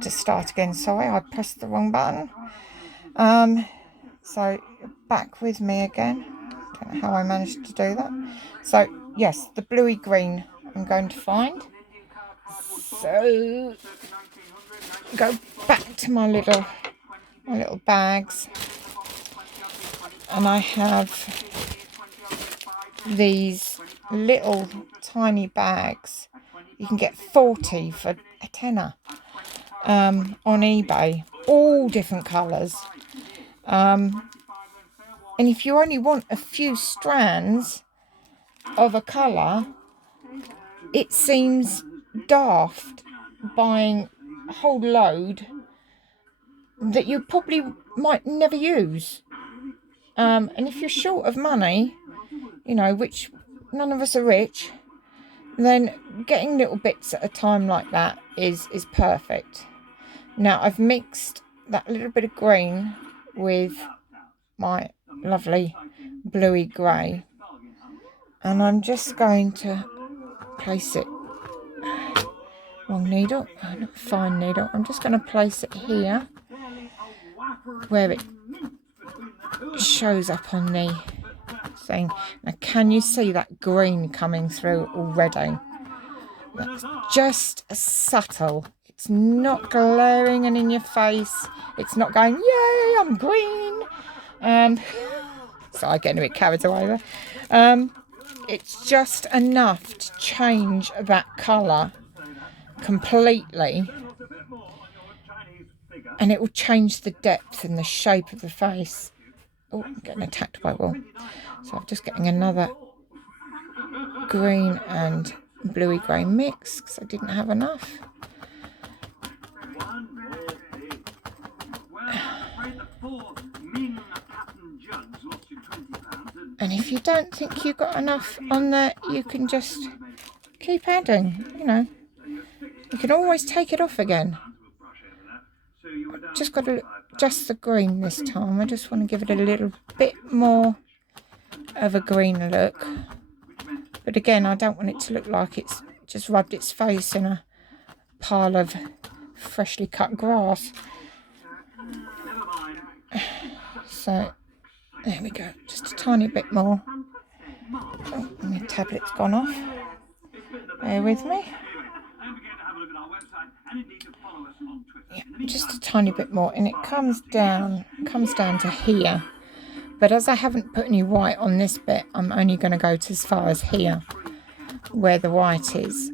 To start again, sorry, I pressed the wrong button. So back with me again. Don't know how I managed to do that. So yes, the bluey green I'm going to find. So go back to my little bags, and I have these little tiny bags. You can get 40 for a tenner on eBay, all different colours. And if you only want a few strands of a colour, it seems daft buying a whole load that you probably might never use. And if you're short of money, you know, which none of us are rich, then getting little bits at a time like that is perfect. Now I've mixed that little bit of green with my lovely bluey grey, and I'm just going to place it, wrong needle, not fine needle, I'm just going to place it here where it shows up on the thing. Now can you see that green coming through already? That's just subtle. It's not glaring and in your face. It's not going, yay, I'm green. So I get a bit carried away there. It's just enough to change that colour completely, and it will change the depth and the shape of the face. Oh, I'm getting attacked by wool. So I'm just getting another green and bluey grey mix because I didn't have enough. And if you don't think you've got enough on there, you can just keep adding, you know. You can always take it off again. Just got to just the green this time. I just want to give it a little bit more of a green look. But again, I don't want it to look like it's just rubbed its face in a pile of freshly cut grass. So there we go, just a tiny bit more. Oh, my tablet's gone off. Bear with me. Yeah, just a tiny bit more, and it comes down to here. But as I haven't put any white on this bit, I'm only going to go to as far as here, where the white is.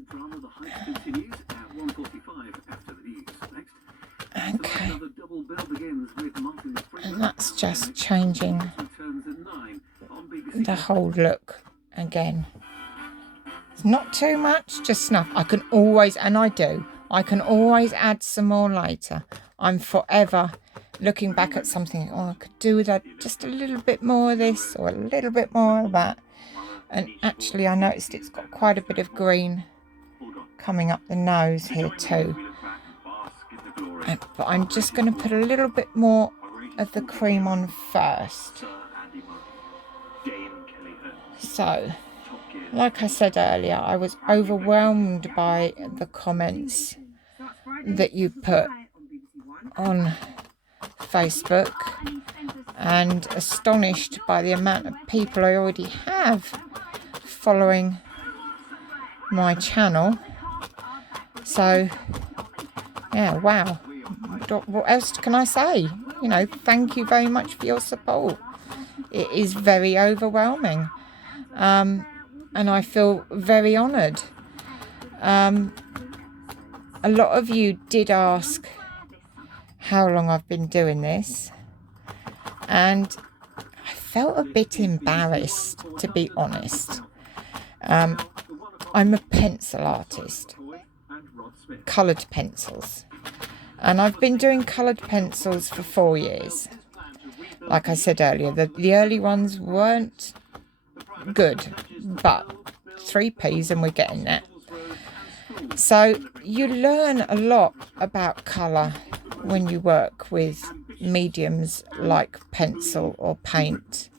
Okay. And that's just changing the whole look again. It's not too much, just enough. I can always, and I do, I can always add some more later. I'm forever looking back at something, oh, I could do that, just a little bit more of this or a little bit more of that. And actually I noticed it's got quite a bit of green coming up the nose here too. But I'm just going to put a little bit more of the cream on first. So, like I said earlier, I was overwhelmed by the comments that you put on Facebook, and astonished by the amount of people I already have following my channel. So yeah, wow, what else can I say? You know, thank you very much for your support. It is very overwhelming, and I feel very honoured. A lot of you did ask how long I've been doing this, and I felt a bit embarrassed, to be honest. I'm a pencil artist, coloured pencils, and I've been doing coloured pencils for 4 years. Like I said earlier, the early ones weren't good, but 3p's and we're getting there. So you learn a lot about colour when you work with mediums like pencil or paint.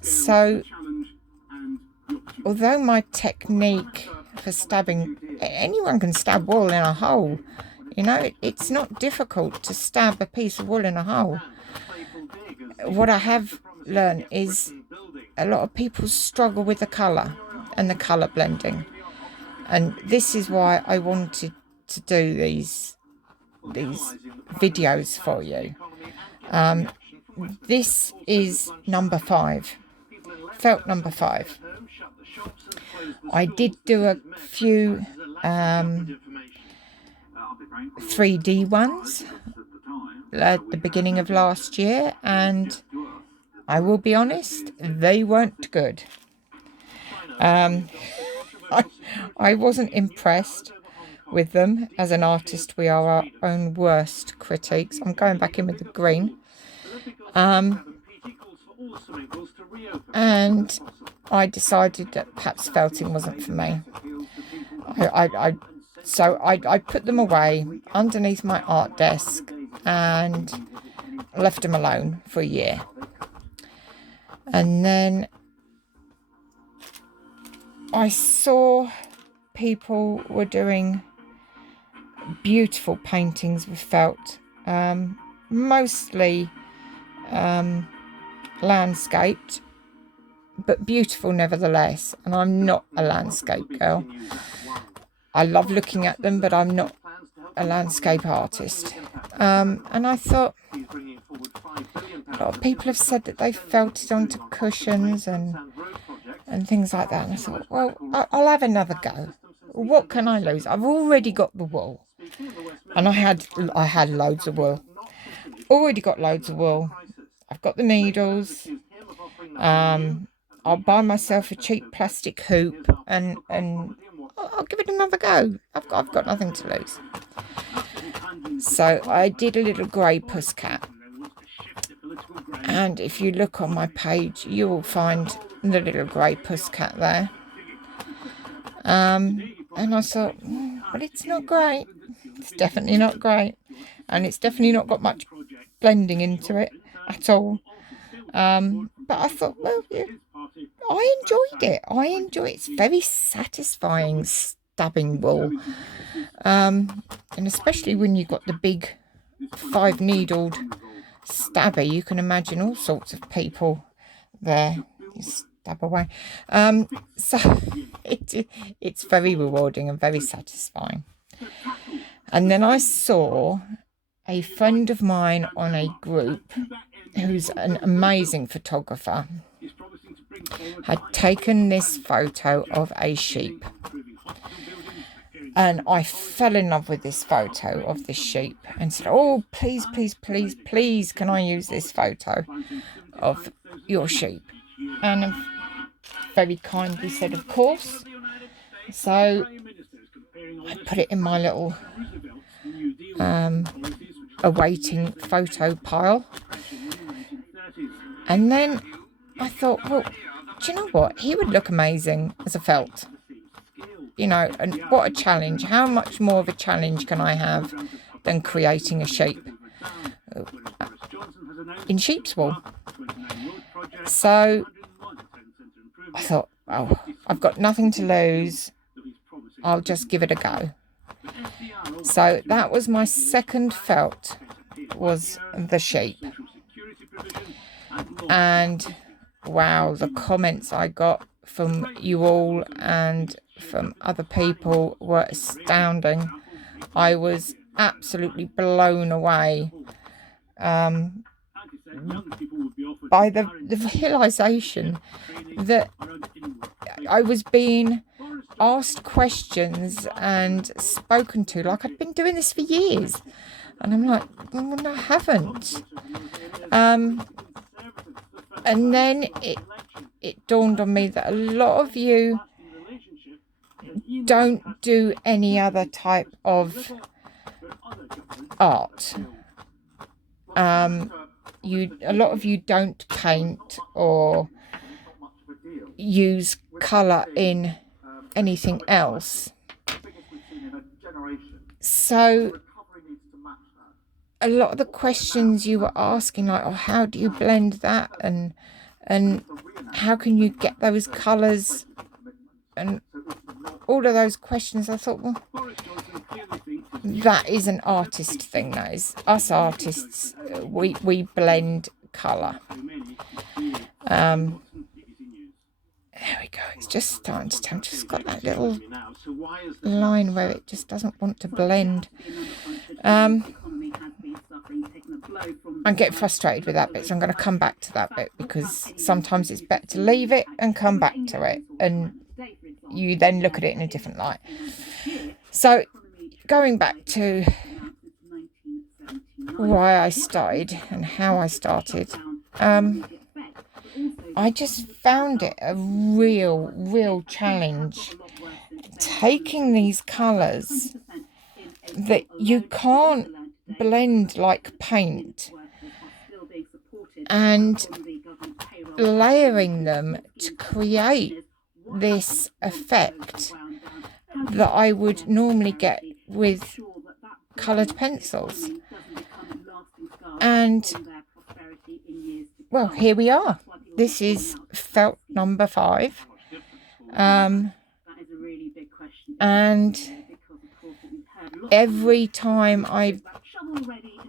So although my technique for stabbing. Anyone can stab wool in a hole. You know, it's not difficult to stab a piece of wool in a hole. What I have learned is a lot of people struggle with the colour and the colour blending. And this is why I wanted to do these videos for you. This is number 5, felt number 5. I did do a few 3D ones at the beginning of last year, and I will be honest, they weren't good. I wasn't impressed with them. As an artist, we are our own worst critics. I'm going back in with the green. And I decided that perhaps felting wasn't for me. So I put them away underneath my art desk and left them alone for a year. And then I saw people were doing beautiful paintings with felt, mostly landscaped, but beautiful nevertheless. And I'm not a landscape girl. I love looking at them, but I'm not a landscape artist. And I thought, a lot of people have said that they felted onto cushions and things like that. And I thought, well, I'll have another go. What can I lose? I've already got the wool, and I had loads of wool. Already got loads of wool. I've got the needles. I'll buy myself a cheap plastic hoop, and I'll give it another go. I've got nothing to lose. So I did a little grey pusscat, and if you look on my page, you will find the little grey pusscat there. And I thought, well, it's not great. It's definitely not great, and it's definitely not got much blending into it at all. But I thought, well, yeah, I enjoyed it. It's very satisfying stabbing wool, and especially when you've got the big 5-needled stabber, you can imagine all sorts of people there. You stab away. So it's very rewarding and very satisfying. And then I saw a friend of mine on a group who's an amazing photographer had taken this photo of a sheep, and I fell in love with this photo of this sheep and said, oh, please, can I use this photo of your sheep? And very kindly said, of course. So I put it in my little awaiting photo pile. And then I thought, well, do you know what? He would look amazing as a felt. You know, and what a challenge. How much more of a challenge can I have than creating a sheep in sheep's wool? So I thought, oh, I've got nothing to lose. I'll just give it a go. So that was my second felt, was the sheep. And wow, the comments I got from you all and from other people were astounding. I was absolutely blown away by the realization that I was being asked questions and spoken to like I'd been doing this for years. And I'm like, well, no, I haven't. And then it dawned on me that a lot of you don't do any other type of art. A lot of you don't paint or use colour in anything else. So a lot of the questions you were asking, like, oh, how do you blend that, and how can you get those colours, and all of those questions, I thought, well, that is an artist thing. That is us artists. We blend colour. There we go. It's just starting to tell. Just got that little line where it just doesn't want to blend. I'm getting frustrated with that bit, so I'm going to come back to that bit, because sometimes it's better to leave it and come back to it, and you then look at it in a different light. So going back to why I started and how I started, I just found it a real challenge, taking these colours that you can't blend like paint and layering them to create this effect that I would normally get with coloured pencils. And well, here we are. This is felt number 5. And every time I've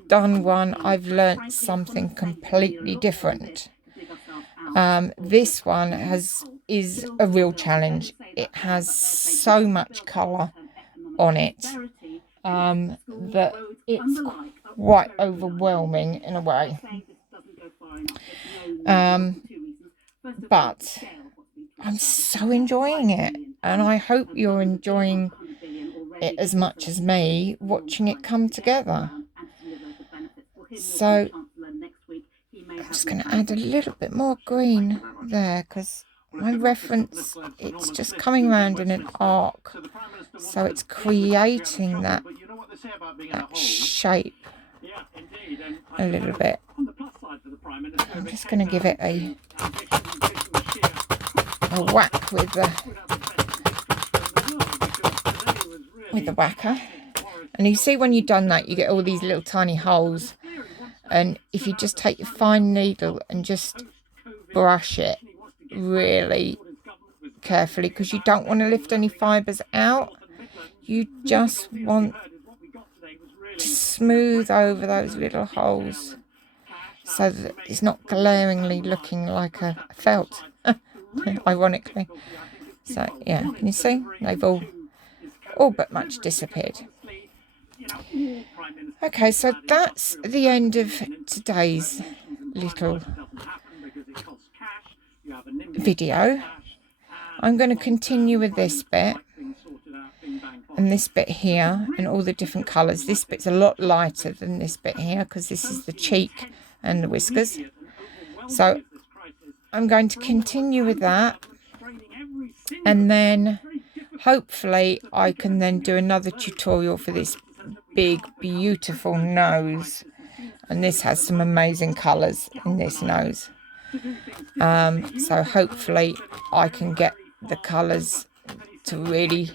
done one, I've learnt something completely different. This one is a real challenge. It has so much colour on it that it's quite overwhelming in a way. But I'm so enjoying it, and I hope you're enjoying it as much as me watching it come together. So I'm just going to add a little bit more green there, because my reference, it's just coming around in an arc, so it's creating that shape a little bit. I'm just going to give it a whack with the whacker, and you see when you've done that, you get all these little tiny holes, and if you just take your fine needle and just brush it really carefully, because you don't want to lift any fibres out, you just want to smooth over those little holes so that it's not glaringly looking like a felt, ironically. So yeah, can you see they've all but much disappeared. Okay, so that's the end of today's little video. I'm going to continue with this bit and this bit here and all the different colours. This bit's a lot lighter than this bit here, because this is the cheek and the whiskers. So I'm going to continue with that, and then hopefully I can then do another tutorial for this big beautiful nose, and this has some amazing colours in this nose. So hopefully I can get the colours to really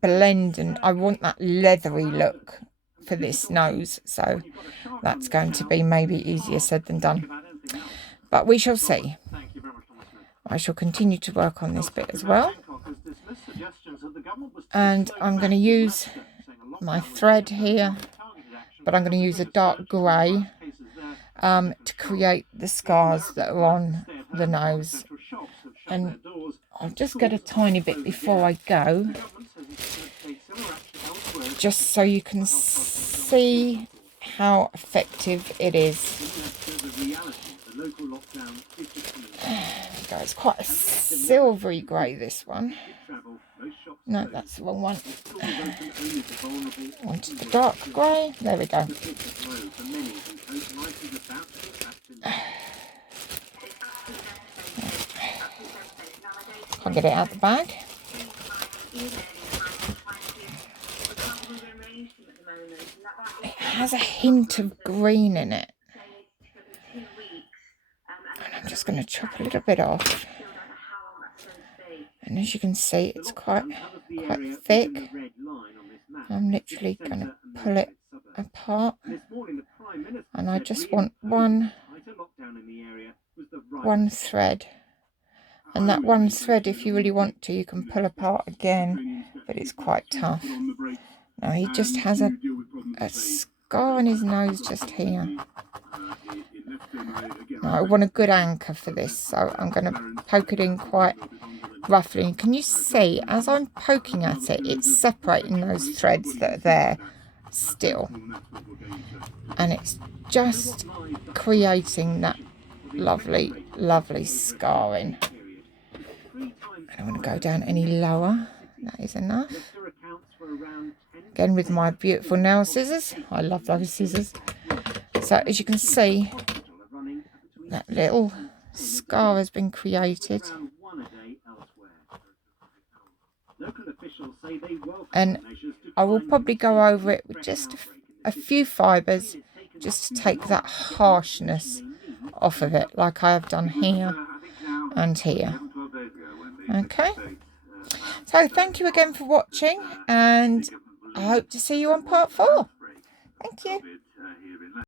blend, and I want that leathery look for this nose, so that's going to be maybe easier said than done, but we shall see. I shall continue to work on this bit as well, and I'm going to use my thread here, but I'm going to use a dark grey to create the scars that are on the nose. And I'll just get a tiny bit before I go, just so you can see how effective it is. It's quite a silvery grey, this one. No, that's the wrong one. I wanted the dark grey. There we go. Can't get it out of the bag. It has a hint of green in it. And I'm just going to chop a little bit off. And as you can see, it's quite thick. I'm literally going to pull it apart. And I just want one thread And that one thread, if you really want to, you can pull apart again, but it's quite tough. Now he just has a scar on his nose just here. Now I want a good anchor for this, so I'm going to poke it in quite roughly. And can you see, as I'm poking at it, it's separating those threads that are there still. And it's just creating that lovely, lovely scarring. I don't want to go down any lower. That is enough. Again with my beautiful nail scissors. I love those scissors. So as you can see, that little scar has been created. And I will probably go over it with just a few fibres, just to take that harshness off of it, like I have done here and here. Okay, so thank you again for watching, and I hope to see you on part 4. Thank you.